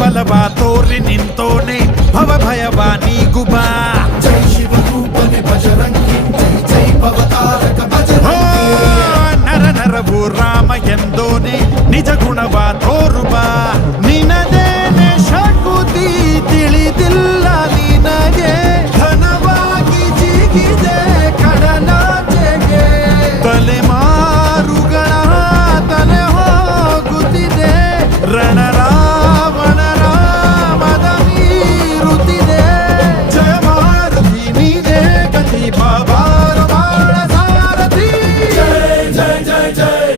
ಬಲವಾ ತೋರಿ ನಿಂತೋನೆ ಭವ ಭಯವ ನೀಗುಬಾ ಜೈ ಶಿವ ರೂಪನೆ ಬಜರಂಗಿ ಜೈ ಜೈ ಭವತಾರಕ ಬಜರಂಗಿ ನರ ನರವು ರಾಮ ಎಂದೋನೆ ನಿಜ ಗುಣವ ತೋ